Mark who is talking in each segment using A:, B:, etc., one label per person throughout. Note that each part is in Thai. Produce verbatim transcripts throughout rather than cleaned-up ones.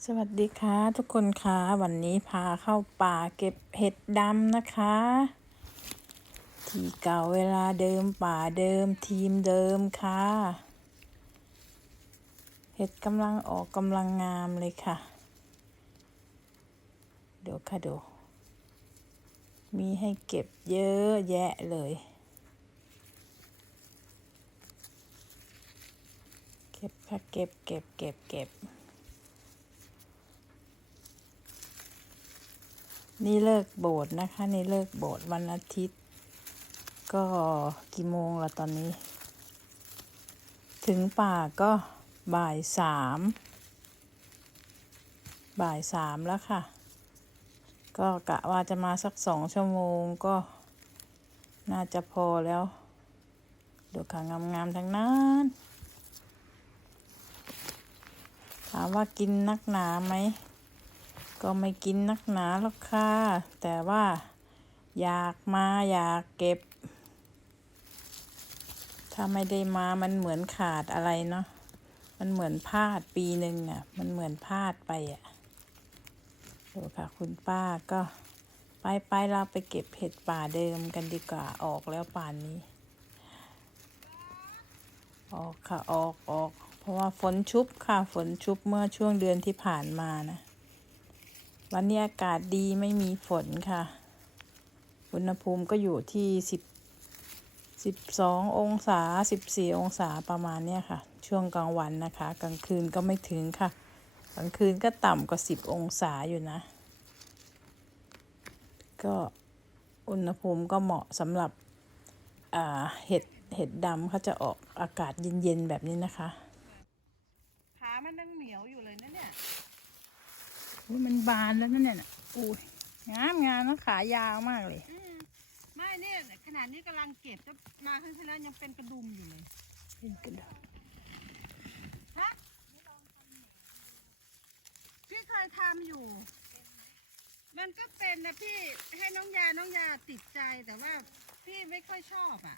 A: สวัสดีค่ะทุกคนค่ะวันนี้พาเข้าป่าเก็บเห็ดดำนะคะ ที่เก่าเวลาเดิมป่าเดิมทีมเดิมค่ะ เห็ดกำลังออกกำลังงามเลยค่ะดูค่ะดูมีให้เก็บเยอะแยะเลยเก็บค่ะเก็บเก็บเก็บเก็บนี่เลิกโบสถ์นะคะนี่เลิกโบสถ์วันอาทิตย์ก็กี่โมงละตอนนี้ถึงป่าก็บ่ายสามบ่ายสามแล้วค่ะก็กะว่าจะมาสักสองชั่วโมงก็น่าจะพอแล้วดูค่ะงามๆทั้งนั้นถามว่ากินนักหนาไหมก็ไม่กินนักหนาหรอกค่ะแต่ว่าอยากมาอยากเก็บถ้าไม่ได้มามันเหมือนขาดอะไรเนาะมันเหมือนพลาดปีหนึ่งอ่ะมันเหมือนพลาดไปอ่ะดูค่ะคุณป้าก็ไปไปเราไปเก็บเห็ดป่าเดิมกันดีกว่าออกแล้วป่านนี้ออกค่ะออกออกเพราะว่าฝนชุบค่ะฝนชุบเมื่อช่วงเดือนที่ผ่านมานะวันนี้อากาศดีไม่มีฝนค่ะอุณหภูมิก็อยู่ที่สิบสิบสององศาสิบสี่องศาประมาณเนี้ยค่ะช่วงกลางวันนะคะกลางคืนก็ไม่ถึงค่ะกลางคืนก็ต่ำกว่าสิบองศาอยู่นะก็อุณหภูมิก็เหมาะสำหรับอ่าเห็ดเห็ดดำเขาจะออกอากาศเย็นๆแบบนี้นะคะ
B: ขามันยังเหนียวอยู่เลยนะเนี่ย
A: อุ้ยมันบานแล้วนั่นเนี่ยอุ้ยงามงามนะขายาวมากเลย
B: ไม่เนี่ยขนาดนี้กำลังเก็บจะมาครั้งที่แล้วยังเป็นกระดุมอยู่เลย
A: เป็นกระดาษ
B: ฮะพี่เคยทำอยู่มันก็เป็นนะพี่ให้น้องยาน้องยาติดใจแต่ว่าพี่ไม่ค่อยชอบอ่ะ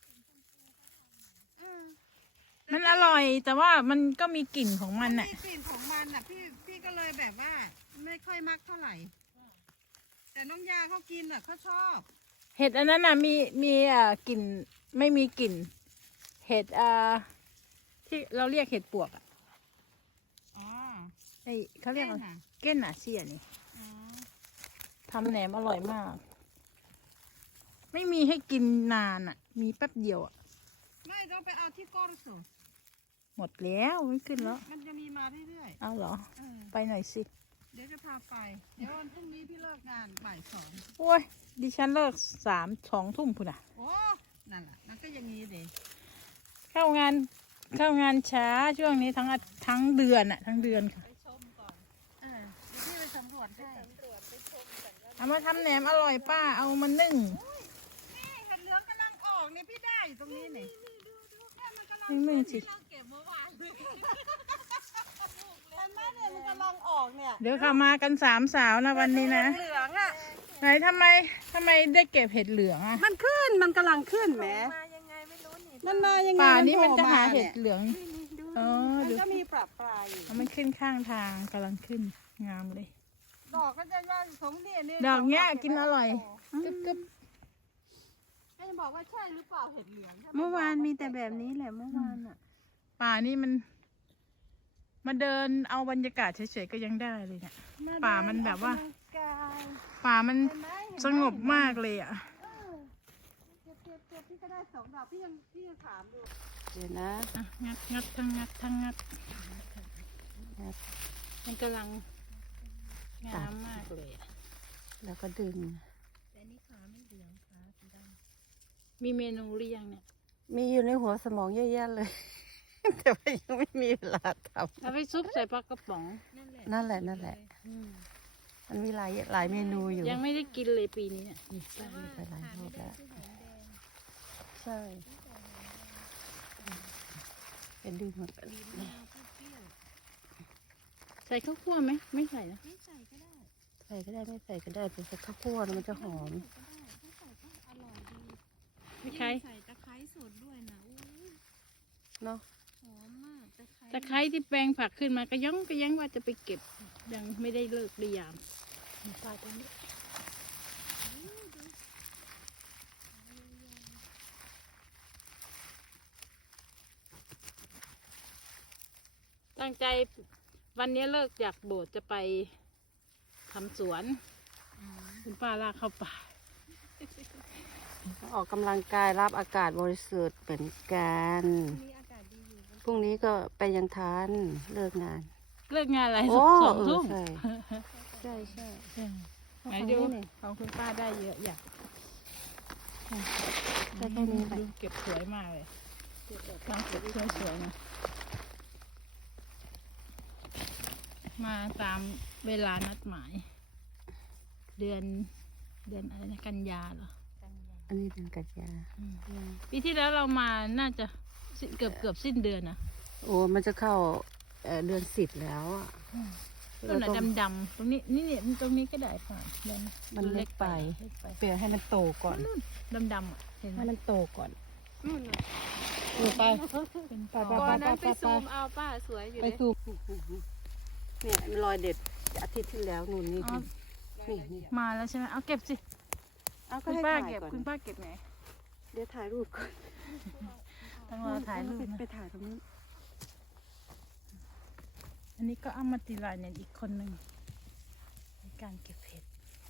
A: มันอร่อยแต่ว่ามันก็มีกลิ่นของมันน่ะ
B: มีกลิ่นของมันอ่ะพี่พี่ก็เลยแบบว่าไม่ค่อยมักเท่าไหร่แต่น้องยาเขากินอ่ะเขาชอบ
A: เห็ดอันนั้นน่ะมีมีอ่ากลิ่นไม่มีกลิ่นเห็ดอ่าที่เราเรียกเห็ดปวกอ่ะ
B: อ๋อ
A: ไอเขาเรียกอะไรเก้นหนาเสียนี่ทำแหนมอร่อยมากไม่มีให้กินนานอ่ะมีแป๊บเดียวอ่ะ
B: ไม่ต้องไปเอาที่ก้อนสุด
A: หมดแล้วไม่ขึ้นแล้ว
B: มันจะมีมาเรื่อย
A: ๆเอาเหรอไปหน่อยสิ
B: เดี๋ยวจะพาไปเดี๋ยววันพรุ่งนี้พี่เลิกงานบ่ายสอง
A: โอ้ยดิฉันเลิกสามสองทุ่มพุ่นอ่ะ
B: โอ้นั่นแหละนั่นก็อย่างนี้เลย
A: เข้างานเข้างานช้าช่วงนี้ทั้งทั้งเดือนอ่ะทั้งเดือนค่ะ
B: ไปชมก่อนเออเดี๋ยวพี่ไปสำรวจให้สำรวจไปชมก่อน
A: เอามาทำแหนมอร่อยป้าเอามานึ่ง
B: นี่เห็ดเหลืองกำลังออกเนี่ยพี่ได้อยู่ตรงนี้นี่ดูดูแค่มันกำลัง
A: นึ่งสิ
B: เราเก็บเมื่อวานเลยเห็นไหมเนี่ยมันกำลังออกเนี่ย
A: เดี๋ยวเขามากันสามสาวนะวันนี้นะ
B: เหลืองอ่ะ
A: ไหนทำไมทำไมได้เก็บเห็ดเหลืองอ่ะ
B: มันขึ้นมันกำลังขึ้นแหม
C: มายังไงไม่รู้นี่
B: มันมายังไง
A: ป่านี้มันจะหาเห็ดเหลือง
B: เออมันก็มีปรับปลายอยู่
A: มันขึ้นข้างทางกำลังขึ้นงามเลย
B: ดอกก็จะว่าสมเด็จนี่
A: ดอกเนี้ยกินอร่อยกึบกึบ
B: ไอ้บอกว่าใช่หรือเปล่าเห็ดเหลือง
C: เมื่อวานมีแต่แบบนี้แหละเมื่อวานอ่ะ
A: ป่านี่มันมาเดินเอาบรรยากาศเฉยๆก็ยังได้เลยเนี่ยป่ามันแบบว่าป่ามันสงบมากเลยอ่ะ
B: เก็บเก็บเก็บพี่ก็ได้สองดอกพี่ยังพี่ยังถามดู
C: เดี๋ยวนะ
A: งัดงัดทั้งงัดทั้งงัดมันกำลังงามมากเลย
C: แล้วก็ดึง
B: แต่นี่ขาไม่เหลืองขาสีดำ
A: มีเมนูหรือยังเนี่ย
C: มีอยู่ในหัวสมองเยอะแยะเลยแต่ว่ายังไม่มีเวลาทำ
A: เอาไปซุปใส่ปลากระป๋อง
C: นั่นแหละนั่นแหละมันมีหลายหลายเมนูอยู่
A: ยังไม่ได้กินเลยปีนี้เนี่ย
C: ไปหลายรอบแล้วใช่เป็นดึงหมด
A: ใส่ข้าวคั่วไหมไม่ใส่นะ
B: ไม่ใส่ก็ได้
C: ใส่ก็ได้ไม่ใส่ก็ได้เป็นข้าวคั่วมันจะหอม
B: อร่อยดี
A: ไม่ใช่
B: ใส่ตะไคร้สดด้วยนะ
C: เนาะ
B: หอมมาก
A: ตะไคร้ที่แปลงผักขึ้นมาก็ยั้งก็ยั้งว่าจะไปเก็บยังไม่ได้เลิกเรียนปลาตรงนี้ตั้งใจวันนี้เลิกจากโบสถ์จะไปทำสวนคุณป้าลากเข้าป่า
C: ออกกำลังกายรับอากาศบริสุทธิ์เหมือนกันพรุ่งนี้ก็ไปยังทันเลิกงาน
A: เลิกงานอะไร
C: โอ้
A: สองทุ่ม
C: เออใช่ใช่ใช่
A: ไหนดูของคุณป้าได้เยอะอยาก
C: ได้แค่นี้แหละ
A: ดูเก็บสวยมากเลยต้องเก็บสวยสวยๆนะมาตามเวลานัดหมาย เดือนเดือนอะไรนะกันยาเหรอ
C: อันนี้เป็นกัญญา
A: ปีที่แล้วเรามาน่าจะสิ้นเกือบเกือบสิ้นเดือนนะ
C: โอ้มันจะเข้าเอ่อเดือนสิบแล้วอ่ะ
A: ต้นไหนดำๆตรงนี้นี่เนี่ยตรงนี้ก็ได้ค่ะเดือน
C: มันเล็กไป
A: เล็กไป
C: เปลี่ยนให้มันโตก่อน
A: ดำๆอ่ะเห็นไหม
C: ให้มันโตก่อน
B: นู่นน่ะ
C: เออไป
A: เป็น
C: ไป
A: ฟอง
B: ก่อนนั้นไปซูมเอาป้าสวยอยู่
C: ไป
B: เลย
C: ซูมเนี่ยมันรอยเด็ดอาทิตย์ที่แล้วนู่นนี่
A: อ๋อ
C: นี่นี่
A: มาแล้วใช่ไหมเอาเก็บสิ
C: เอาก็
A: คุณ
C: ให้
A: ป้า
C: ถ่าย
A: เก็บ
C: ก่อน
A: คุณป้าเก็บไหน
C: เดี๋ยวถ่ายรูปก่อน
A: ต้องรอถ่ายรูปนะ
C: ไปถ่ายตรงนู้น
A: อันนี้ก็เอามาติลายเนี่ยอีกคนหนึ่งในการเก็บเห็ด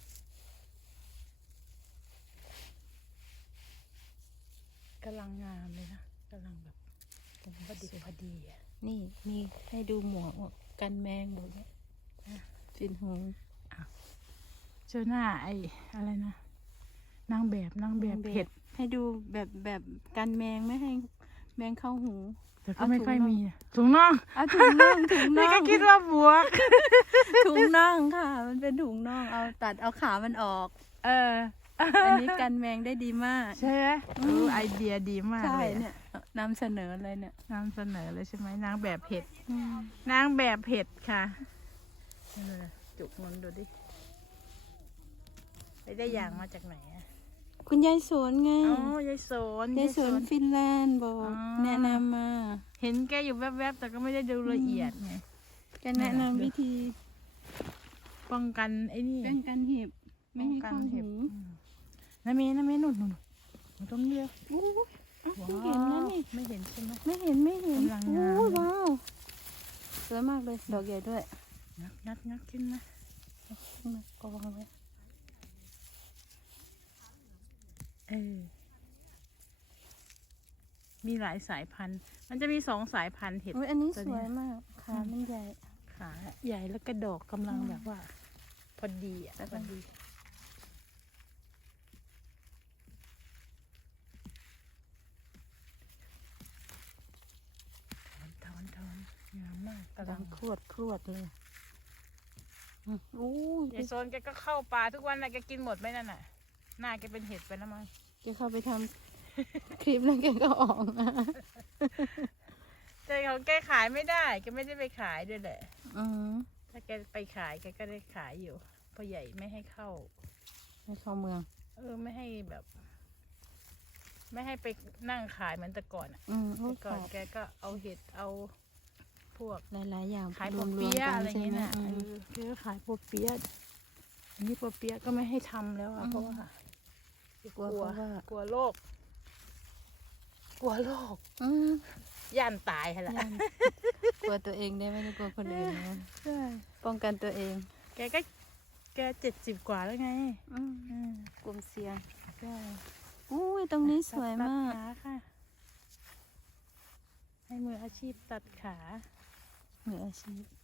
A: กำลังงามเลยนะกำลังแบบผมพอดีพอดีอ่ะ
C: นี่มีให้ดูหมวกกันแมงหมดเนี่ยฟินหง
A: เจอหน้าไอ้อะไรนะนางแบบนางแบบเห็ด
C: ให้ดูแบบแบบกันแมงไม่ให้แมงเข้าหู
A: แต่ก็
C: เอา
A: ไม่
C: ถุง
A: ค่อย
C: น่อง
A: มีอะถุงน่อง
C: เอาถุงน่องถุงน่
A: นี่
C: อง
A: ก็คิดว่าบวก
C: ถุงน่องค่ะ มันเป็นถุงน่องเอาตัดเอาขามันออก
A: เออ
C: อันนี้กันแมงได้ดีมาก
A: ใช่ไหมเออไอเดียดีมาก
C: ใช่
A: เลย
C: เนี่ยนำเสนอเลยเนี่ย
A: นำเสนอเลยใช่ไหมนางแบบเห็ดนางแบบเห็ดค่ะเออจุกมันดูดิไปได้อย่างมาจากไหนอะ
C: คุณยายสวนไง
A: อ๋อยายสน
C: ยายสวนฟินแลนด์บอก
A: อ๋อ
C: แนะนำมา
A: เห็นแกอยู่แวบๆแต่ก็ไม่ได้ดูละเอียดไง
C: แกแนะนำวิธี
A: ป้องกันไอ้นี่
C: ป้องกันเห็บไม่ให้เข้าหู
A: น้าเมย์น้าเมย์หนุนหนุนหนุนตรงนี้เลย
C: โอ้ยอ่ะเพิ่งเห็นนะนี่
A: ไม่เห็นใช่ไหม
C: ไม่เห็นไม่เห็น
A: กำลังงาม
C: โอ้ยว้าวสวยมากเลยดอกใหญ่ด้วย
A: งัดงัดงัดขึ้นนะ
C: ขึ้นมากองเลย
A: เออมีหลายสายพันธุ์ มันจะมีสองสายพันธุ์เห็ด
C: โอ้ยอันนี้
A: ตัว
C: ส
A: เนี้
C: วย ยมากขามันใหญ่
A: ขาใหญ่แล้วก็ดอกกำลังแบบว่า พอดีอ่ะ
C: แล้ว
A: พ
C: ก็
A: อดีทอนทอนงามมากกำ
C: กำ
A: ลั
C: ลั
A: ง
C: งครวดครวดเลยอืมโอ้ย
A: ยายโซนแกก็เข้าป่าทุกวันเลยแกกินหมดไหมนั่นน่ะ หน้าแกเป็นเห็ดไปแล้วมั้ง
C: แกเข้าไปทำ คลิปแล้วแกก็ออกมา
A: แต่ของแกขายไม่ได้แกไม่ได้ไปขายด้วยแหละ
C: อืม
A: ถ้าแกไปขายแกก็ได้ขายอยู่พ่อใหญ่ไม่ให้เข้า
C: ไม่เข้าเมือง
A: เออไม่ให้แบบ ไม่ให้ไปนั่งขายเหมือนแต่ก่อนอ่ะ
C: อืมโอ้
A: แต่ก่อน
C: ขาย
A: แกก็เอาเห็ดเอาพวก
C: หลายๆอย่าง
A: ขาย
C: ร
A: ป
C: ว
A: อ
C: ม
A: เปี๊ยะ
C: ๆกัน
A: อะไร
C: ใช่
A: เงี้ย
C: ไหม
A: น่ะ
C: อื
A: เอ
C: ม
A: อแกก็ขายปอเปี๊ยะอันนี้ปอเปี๊ยะก็ไม่ให้ทำแล้วอ่ะเพราะว่า
C: กลัวเพราะว่าก
A: ลัวโรคกลัวโรค
C: อืม
A: ย่านตายฮะล่ะ
C: ย่านกลัวตัวเองได้ไม่ได้กลัวคนอื่นนะ
A: ใช่
C: ป้องกันตัวเอง
A: แกก็แกเจ็ดสิบกว่าแล้วไง
C: อืม
A: อืม
C: กลุ่มเสี่ยง
A: ใช่
C: อุ้ยตรงนี้สวย
A: ตัด
C: มาก
A: ขาค่ะ ให้มืออาชีพตัดขา
C: มืออาชีพ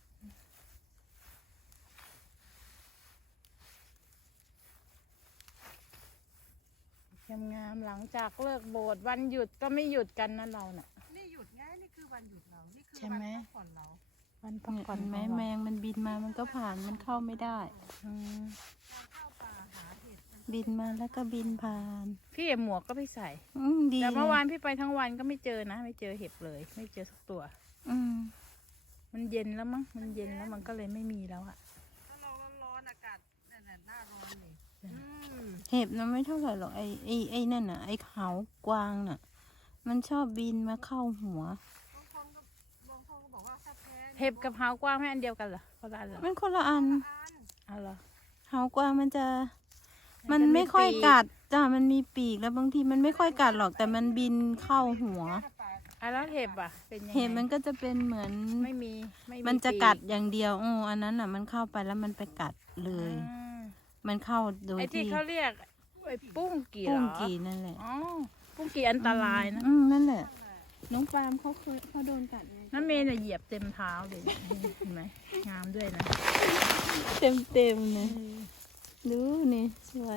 A: งามๆหลังจากเลิกโบสถ์วันหยุดก็ไม่หยุดกันนะเราน่ะ
B: นี่หยุดง่ายนี่คือวันหยุดเรา นี่คือ
A: ใช่
B: วัน
A: ไหม
B: พักผ่อนเรา
A: วันพัก
C: เนี่ย
A: ผ่อน
C: เห็นไหม
A: ของเรา
C: แมงมันบินมามันก็ผ่านมันเข้าไม่ได้
A: อืม
B: การเข้าป่าหาเห็ดมัน
C: บินมาแล้วก็บินผ่าน
A: พี่เห็บหมวกก็ไม่ใส่
C: อืมดี
A: แต่เมื่อ
C: นะ
A: วานพี่ไปทั้งวันก็ไม่เจอนะ ไม่เจอเห็บเลย ไม่เจอสักตัว
C: อืม
A: มันเย็นแล้วมั้งมันเย็นแล้วมันก็เลยไม่มีแล้วอะ
B: ถ้าเราร้อนๆอากาศนั่นน่ะหน้าร้อนนี่อืม
C: เห็บนะไม่เท่าไหร่หรอกไอ้ไอ้ไอ้นั่นน่ะไอ้เขากวางน่ะ มันชอบบินมาเข้าหัว
B: บางคนก็บางคนก็บอกว่าถ้าแพ้นี่
A: เห็บกับหาวกว้างไม่อันเดียวกันเหรอคนละอันเหรอ
C: มันคนละอัน
A: เอาเหรอ
C: เหากวางมันจะ
A: มั
C: มัน น
A: จะมี
C: ไม่ค่อย
A: ปีก
C: กัดจ้ะมันมีปีกแล้วบางทีมันไม่ค่อยกัดหรอกแต่มันบินเข้าหัว
A: อ่ะแล้วเห็บอ่ะเป็นยังไง
C: เห็บมันก็จะเป็นเหมือน
A: ไม่มีไม่มี
C: มันจะ
A: ปี
C: กัดอย่างเดียวอ๋ออันนั้นอ่ะ มันเข้าไปแล้วมันไปกัดเลย
A: อ่า
C: มันเข้าโดย
A: ไอ้ที่
C: ที่
A: เขาเรียกไอ้ปุ้งกี่
C: ปุ้ง
A: เหรอ
C: กีนั่นแหละ
A: อ๋อปุ้งกี่อันตรายนะ
C: อืมนั่นแหละ น้องปาล์มเขาเคยเขาโดนกัดไง
A: น้าเมย์เนี่ยเหยียบเต็มเท้าเลยเห็นไหมงามด้วยนะ
C: เต็มเต็มๆเลยดูนี่สวย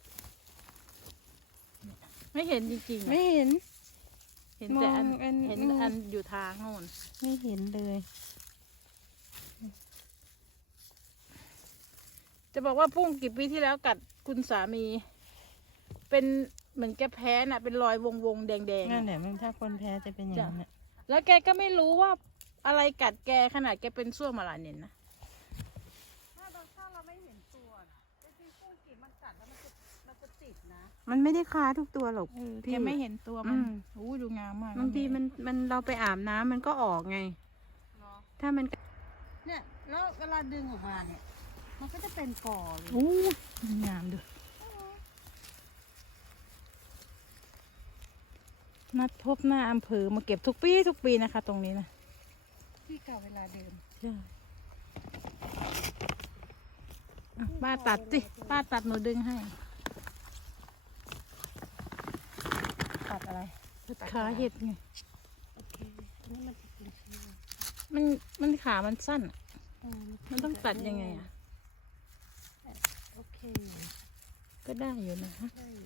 A: ไม่เห็นจริงๆ
C: ไม่
A: อะ
C: เห็น
A: เห็นแต่อัน
C: มองอัน
A: เห็น
C: อืม
A: อันอยู่ทางโน่น
C: ไม่เห็นเลย
A: จะบอกว่าปุ้งกี่ปีที่แล้วกัดคุณสามี เป็นเหมือนแกแพ้น่ะ เป็นรอยวงวงๆแดงๆ
C: นั่น
A: อะ
C: แหละมันถ้าคนแพ้จะเป็นอย่างนั้นน่ะ
A: แล้วแกก็ไม่รู้ว่าอะไรกัดแกขนาดแกเป็นส้วมมาลาเนนนะ
B: ถ้าเราถ้าเราไม่เห็นตัวนะไอ้ที่กุ้งกีมันกัดแล้วมันจะมันจะติดนะ
C: มันไม่ได้คาทุกตัวหรอก
A: แกไม่เห็นตัว
C: อื
A: มัน
C: ม
A: อู้ดูงามมาก
C: บางทีมันมันเราไปอาบน้ำมันก็ออกไง
B: เนาะ
C: ถ้ามัน
B: เนี่ยแล้วเวลาดึงออกมาเนี่ย มันก็จะเป็นกอเลย
A: อู้งามดูนัดพบหน้าอำเภอมาเก็บทุกปีทุกปีนะคะ ตรงนี้นะ
B: ที่เก่าเวลาเดิม
A: ใช่อ่ะป้าตัดสิป้าตัดหนูดึงให้
B: ตัดอะไร
A: ตัดขาเห็ดไง
B: โอเคอันนี้มันจะเป็นเชื้อ
A: มันมันขามันสั้นอะ
B: เออ
A: มันต้องตัดยังไงอ่ะ
B: โอเค
A: ก็ได้อยู่นะ
B: ได้อยู่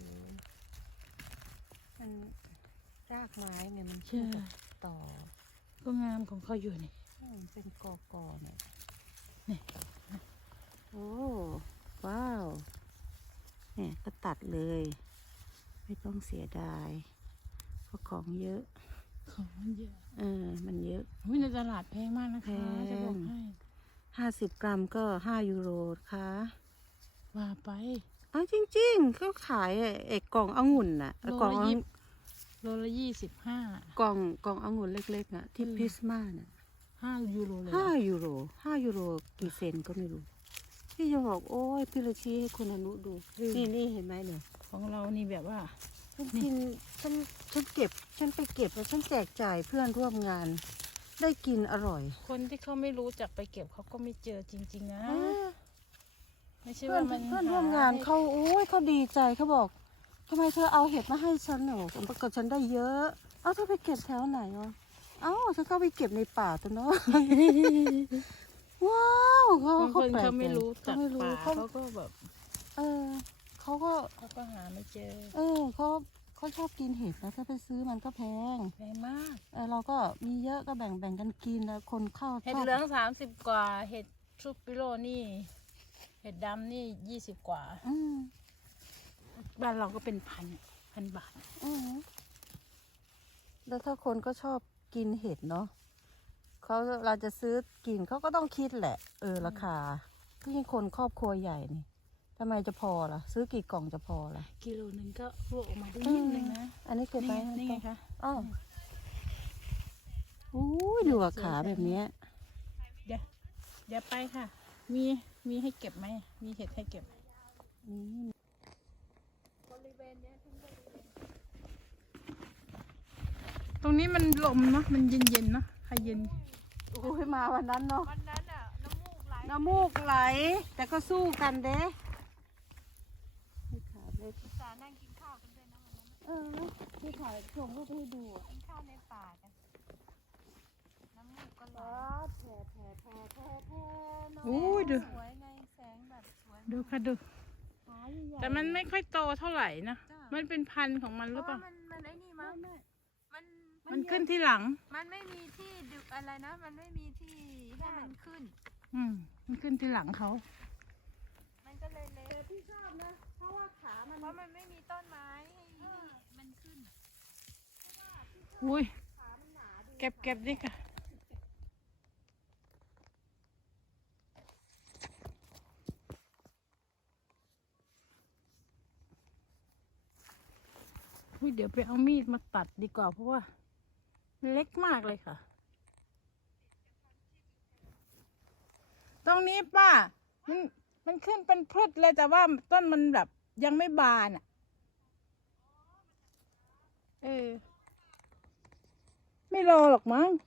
B: มันรากไม้เนี่ยมัน
A: ใช่
B: ขึ้นกับต่อ
A: ก็งามของเขาอยู่นี่
B: อืมเป็นกอกอเนี่ย
A: นี่
C: โอ้ว้าวเนี่ยก็ตัดเลย ไม่ต้องเสียดายเพราะของเยอะ
A: ของมันเยอะ
C: เออ มันเยอะ
A: อุ้ยในตลาดแพงมากนะคะ
C: แพง
A: จะบอกให้
C: ห้าสิบกรัมก็ห้ายูโรค่ะ
A: ว่าไป
C: อ้าวจริงๆเขาขายไอ้ไอ้กล่ององุ่นน่ะไอ้
A: โล
C: กล่อง
A: ละ
C: องุ่
A: ยี่
C: น
A: สิบโลละยี่สิบห้าก
C: ล่องกล่ององุ่นเล็กๆน่ะที่
A: อืม
C: พิสมาน่ะ
A: ห้ายูโรเลยเหร
C: ห้า
A: อ
C: ยูโรห้ายูโรกี่เซนก็ไม่รู้ พี่จะบอกโอ้ยพี่เลยชี้ให้คุณอนุดู นี่นี่เห็นไหมเนี่ย
A: ของเรานี่แบบว่า
C: ฉันกินฉันฉันเก็บ ฉันไปเก็บแล้วฉันแจกจ่ายเพื่อนร่วมงาน ได้กินอร่อย
A: คนที่เขาไม่รู้จักไปเก็บเขาก็ไม่เจอจริงๆนะ
C: เออ
A: ไม่ใช่
C: เพื่อ
A: ว่าน มัน
C: เพื่อนร่วมงานเขาโอ้ยเขาดีใจเขาบอกทำไมเธอเอาเห็ดมาให้ฉันหนูปรากฏฉันได้เยอะ เอาเธอไปเก็บแถวไหนวะเอ้าฉันก็ไปเก็บในป่าตัวเนาะ ว้าวเขา
A: บางคน
C: แปลก
A: เขาไม่
C: ใจ
A: รู้จัก
C: เขาไม่รู้
A: ป่า
C: เขา
A: เขาก็แบบ
C: เออเขาก็
A: เขาก็หาไม่เจอ
C: เออเขาเขาชอบกินเห็ดนะถ้าไปซื้อมันก็แพง
A: แพงมาก
C: เออเราก็มีเยอะก็แบ่งแบ่งกันกินแล้วคนเข้า
A: เห็ด
C: ชอบ
A: เหลืองสามสิบกว่า เห็ดชุบปิโลนี่ เห็ดดำนี่ยี่สิบกว่า
C: อืม
A: บ้านเราก็เป็นพันพันบาท
C: อืมแล้วถ้าคนก็ชอบกินเห็ดเนาะเขาเราจะซื้อกินเขาก็ต้องคิดแหละ เออราคาก็ยิ่งคนครอบครัวใหญ่นี่ทำไมจะพอล่ะ ซื้อกี่กล่องจะพอล่ะ
A: กิโลหนึ่งก็รวบออกมาได้นิดนึงนะ
C: อันนี้เก็บ
A: นี่
C: ไว้
A: ไงนี่ไงคะ
C: อ้าวอู้ยดูอะขาแบบเนี้ย
A: เดี๋ยวเดี๋ยวไปค่ะ มีมีให้เก็บไหมมีเห็ดให้เก็บไหม
C: นี่
A: ตรงนี้มันลมเนาะมันเย็นเย็นๆเนาะใครเย็น
C: โอ้ยมาวันนั้นเนาะ
B: วันนั้นอ่ะน้ำมูกไหล
C: น้ำมูกไหล แต่ก็สู้กันเด้นี่ขาเล็ก
B: สานั่งกินข้าวกันด้วยนะวันนั้น
C: เออที่ถ่ายส่งรูปให้ดูอะ
B: กินข้าวในป่ากัน น้ำมูกก็ไหล
C: แผ่แผ่แผ่แผ่แผ่น้อง
A: โอ้ยดู
B: สวยไงแสงแบบสวย
A: ดูค่ะดู
C: ขาใหญ่ๆ
A: แต่มันไม่ค่อยโตเท่าไหร่นะ
B: จ้ะ
A: มันเป็นพันธุ์ของมันหรือเปล่า
B: มันมันไอ้นี่มั้งมัน
A: มันขึ้นที่หลัง
B: มันไม่มีที่ดึกอะไรนะ มันไม่มีที่ให้มันขึ้น
A: อืมมันขึ้นที่หลังเขา
B: มันก็เลยเละพี่ชอบนะ เพราะว่าขามันเพราะมันไม่มีต้นไม้ให้ให้มันขึ้น
A: อุ้ยเก็บเก็บดิค่ะอุ้ยเดี๋ยวไปเอามีดมาตัดดีกว่าเพราะว่ามันเล็กมากเลยค่ะ ต้องรงนี้ป้ามันมันขึ้นเป็นพืชเลยแต่ว่าต้นมันแบบยังไม่บานอ่ะเออไม่รอหรอกมั้ง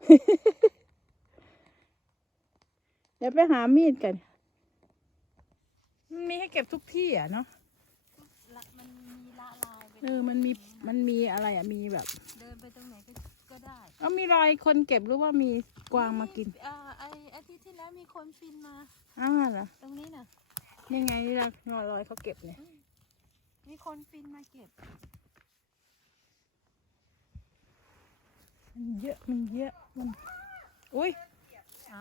A: เดี๋ยวไปหามีดกันมันมีให้เก็บทุกที่อ่ะเนาะ
C: ละมันมีละลายไป
A: เออมันมีมันมีอะไรอ่ะมีแบบ
C: เดินไปตรงไหนก็ก็ได้
A: เออมีรอยคนเก็บหรือว่ามีกวางมากิน
C: อ่าไออาทิตย์ที่แล้วมีคนฟินมา
A: อ้าเหรอ
C: ตรงนี้น่ะ
A: นี่ไงนี่ละรอยรอยเขาเก็บเนี่ย
C: มีคนฟินมาเก็บ
A: มันเยอะมันเยอะมันอุ้ย
C: อ้าว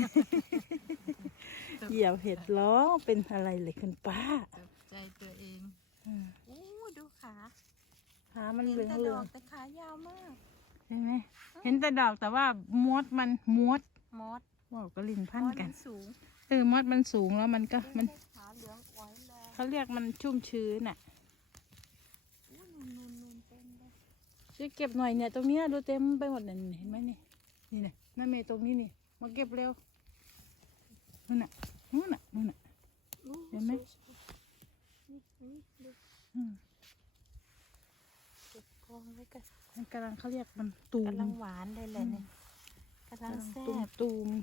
A: เหยียบเห็ดล้อเป็นอะไรเลยคุณป้า
C: ตกใจตัวเอง
A: อืม
C: อู้ดูขา
A: ขามัน
C: เห็น
A: เหลือง
C: แต่
A: เหลื
C: ด
A: อ
C: อง กแต่ขายาวมาก
A: ใช่ไหมเห็นแต่ดอกแต่ว่ามดมันมด
C: มอส
A: บอกกระลินพัน
C: มอส
A: กั
C: มัน นสูง
A: เออมดมันสูงแล้วมันก็มัน
C: ขาเหลืองอ้อยเลย
A: เขาเรียกมันชุ่มชื้นอ่ะ
C: อู้นูนนูนนูนเต็มเลย
A: ช่วยเก็บหน่อยเนี่ยตรงเนี้ยดูเต็มไปหมดเลยเห็นไหมนี่นี่นะนั่นเมย์ตรงนี้นี่มาเก็บเร็วนู่นน่ะนู่นน่ะนู่นน่ะ
C: อู้
A: เห็นไหม
C: สวยๆนี่นี่ดู
A: อืม
C: เก็บกองไว้กัน
A: มันกำลังเขาเรียกมันตูม
C: กำลังหวานเลยแหละเนี่ยกำลังแซ่
A: ตูม
C: บ
A: ตูม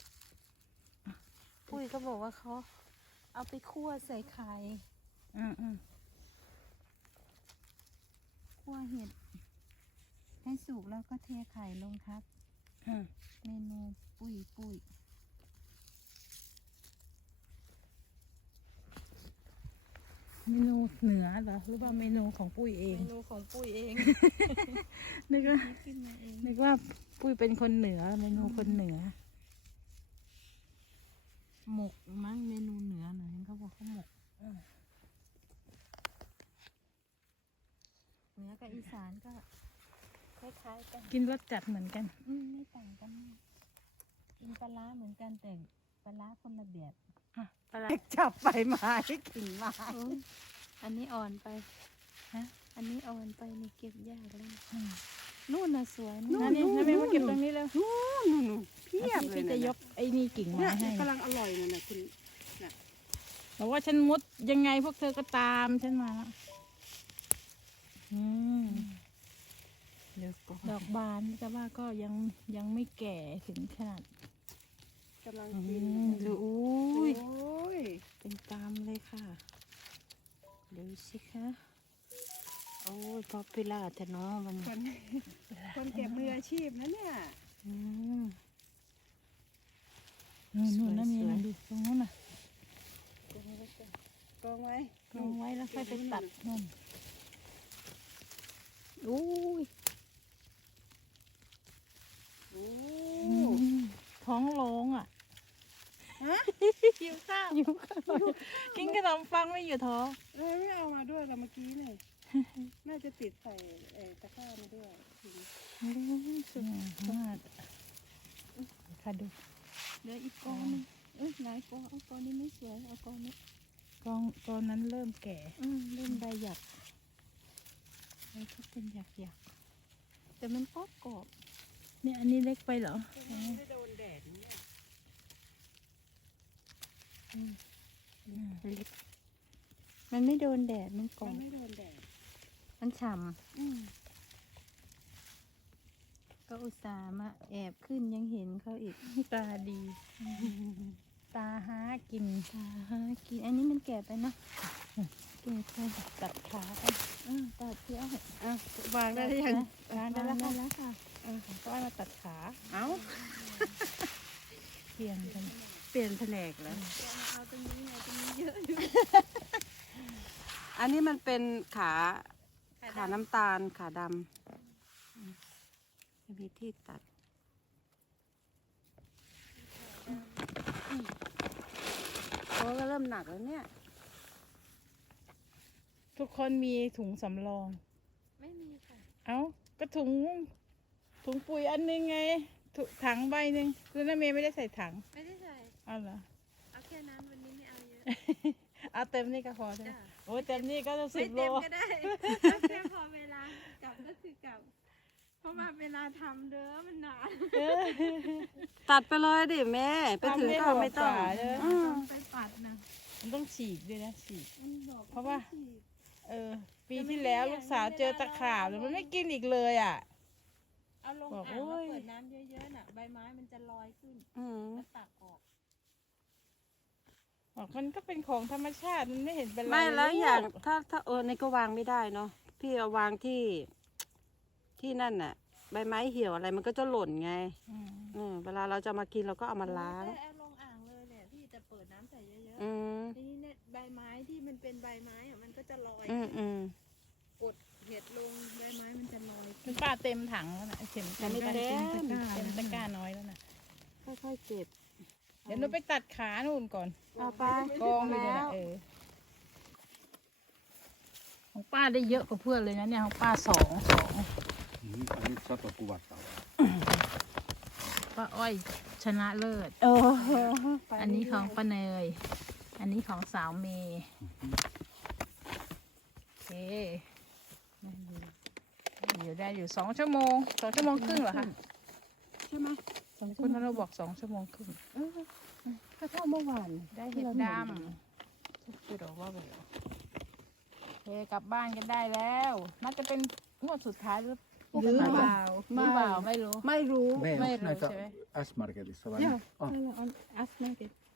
C: ปุ้ยก็บอกว่าเขาเอาไปคั่วใส่ไข่
A: อืมอืม
C: คั่วเห็ด ให้สุกแล้วก็เทไข่ลงทับ
A: อืม
C: เมนูปุ้ยปุ้ย
A: เมนูเหนือเหรอหรือว่าเมนูของปุ้ยเอง
C: เมนูของปุ้ยเอง
A: นึกว่า
C: คิดขึ้นมาเอง
A: นึกว่าปุ้ยเป็นคนเหนือเมนูคนเหนือ
C: หมกมั้งเมนูเหนือหน่อยเห็นเขาบอกเขาหมกเหนือกับอีสานก็คล้ายๆกัน
A: กินรสจัดเหมือนกัน
C: อืมไม่ต่างกันมากกินปลาร้าเหมือนกันแต่ปลาร้าคนละแบบ
A: อ่ะปลาร้า
C: จับใบไม้กิ่งไม้อันนี้อ่อนไป
A: ฮะ
C: อันนี้อ่อนไปนี่เก็บยากเลย
A: อืม
C: นู่นน่ะสวย
A: นั่นนี่นั่นเมย์มาเก็บตรงนี้แล้ว
B: นู่นนู่นนู่นเพียบเลย
A: พี่จะ
B: นะ
A: ยกไอ้นี่กิ่งไม้
B: เนี่ย
A: ให้
B: กำลังอร่อยเลยนะคุณ
A: บอกว่าฉันมุดยังไงพวกเธอก็ตามฉันมาอืม
C: เดี๋ยวก่อน
A: ดอกบานแต่ว่าก็ยังยังไม่แก่ถึงขนาด
B: กำลัง
A: อื
B: กิน
A: มดูอุ้
B: โอ้
A: ย
B: ย
C: เป็นตามเลยค่ะดูสิคะโอ้ยพอพิลาแต่น้องมัน
B: คนคนเก็บมืออาชีพนะเนี่ย
C: อืม
A: นู่นนู่นนั่น
C: ส
A: มี
C: วยๆ
A: มันดูตรงนู้นน่ะ
B: กองไว้
A: ลงไว้แล้วค่อยไปตัดนู่นอุ้ย
B: โอ้
A: อืมท้องร้องอ่ะ
B: ฮะ
A: หิวข้าวหิวข้าวกินขนมปังไม่อยู่ท้อง
B: เออไม่เอามาด้วยเราเมื่อกี้เนี่ย น่าจะติดใส่เอ่อตะกร้ามาด้วย
A: อืมมากค่ะดู
C: เหลืออีกกองหนึงเอ้ยหลายกองเอากองนี้ไม่สวยเอากองนี้
A: กองตอนนั้นเริ่มแก่
C: อืมเล่นใบหยักใบที่เป็นหยักหยักๆแต่มันกรอบกรอบ
A: เนี่ยอันนี้เล็กไปเหรอ
B: ไม่โดนแดดเนี่ย
C: เล็กมันไม่โดนแดดมันกรอ
B: มัน
C: บ
B: ไม่โดนแดด
C: มันฉ่
B: อืม
C: ำก็อุตส่าห์มาแอบขึ้นยังเห็นเขาอีก
A: ตาดี ตาหากิน
C: ตาฮะกินอันนี้มันแก่ไปเนาะกินใคร
A: ตัดขาไป
C: อืมตัดที่เอา
B: อ่ะวางได้หรือยัง
A: ล้างได้แล้ว
C: ได้
A: ค่ะ
C: แล้วค่ะ
A: เออก็เอามาตัดขา
B: เอ้า
A: เปลี่ยนกัน
B: เปลี่ยนแผนกแล้ว
C: เอาตรงนี้ไงตรงนี้เยอะอยู่
B: อันนี้มันเป็นขาขาน้ำตาลขาดำอืมไม่มีที่ตัดโอ้ก็เริ่มหนักแล้วเนี่ย
A: ทุกคนมีถุงสำรอง
C: ไม่มีค่ะ
A: เอ้าก็ถุงถุงปุ๋ยอันนึงไงถุถังใบหนึ่งคือน้าเมย์ไม่ได้ใส่ถัง
C: ไม่ได้ใส่
A: เอาเหรอ
C: เอาแค่นั้นวันนี้ไม่เอาเยอะ
A: เอาเต็มนี่ก็พอใช่ไหม
C: จ้ะ
A: โอ้ยเต็มนี่ก็จะสิ
C: ไม่
A: บโล
C: เต็มก็ได้ แค่พอเวลากลับก็คือกลับ
B: เพราะว่าเวลาทำเด้อมันนาน
C: ตัดไปเลยดิแม่ไปถึงก็ไม่ต้อง
A: ทำได้หรอกป่าเด้อ
C: อืม
B: ไปปัดนะ
A: มันต้องฉีกด้วยนะฉีก
B: มันบอก
A: เพราะว่า เออ ปีที่แล้วลูกสาวเจอตะขาบแล้วมันไม่กินอีกเลยอ่ะ
B: เอาลง
A: บอก
B: อ่าง
A: โอ้
B: แล้ว
A: ย
B: เปิดน้ำเยอะๆน่ะใบไม้มันจะลอยขึ้น
C: อืม
B: แล้วตักออก
A: บอกมันก็เป็นของธรรมชาติมันไม่เห็นเป็นไร
C: ไม่แล้ว
A: ก
C: อย่างถ้าถ้าเออในก็วางไม่ได้เนาะพี่เอาวางที่ที่นั่นน่ะ ใบไม้เหี่ยวอะไรมันก็จะหล่นไง
A: อืม
C: เออเวลาเราจะมากินเราก็เอามาล้าง
B: เอาลงอ่างเลยแหละพี่จะเปิดน้ำใส่เยอะ
C: อืม
B: ๆทีนี้เนี่ยใบไม้ที่มันเป็นใบไม้อะมันก็จะลอย
C: อืมอืม
B: กดเห็ดลงใบไม้มันจะลอย
A: มันป้าเต็มถังแล้วนะเข็ม
C: แต่ไม่เต็ม
A: เต็มตะกร้าน้อยแล้วนะ
C: ค่อยๆเก็บ
A: เดี๋ยวหนูไปตัดขานู่นก่อน
C: เอาไป
A: กองอยู่เนี่ย
C: แล้
A: นะ
C: ว
A: เออของป้าได้เยอะกว่าเพื่อนเลยนะเนี่ยของป้าสองสอง
D: Mm, Ini satu kuat tau.
A: ป้าอ้อยชนะเลิศ
C: โอ้
A: อันนี้ของป้าเนย อันนี้ของสาวเมย์โอเคอยู่ได้อยู่สองชั่วโมงสองชั่วโมงครึ่งเหรอคะ
C: ใช่ไหม
A: คุณเราบอกสองชั่วโมงครึ่ง
C: เออก็เท่าเมื่อวาน
A: ได้เห็ดดำคือดอกว่าไปเหรอโอเคกลับบ้านกันได้แล้ว น่าจะเป็นงวดสุดท้ายหรือ
C: หรือ
A: เป
C: เป
A: ล่า
C: ล่า
A: หรือเปล่าไม่รู้
C: ไม่รู้
D: Nee,
A: Mai
D: volgens mij is
A: roos,
D: dat
A: hè?
D: Asmarket is dat
C: Ja.
D: wel. Oh,
C: on Asmarket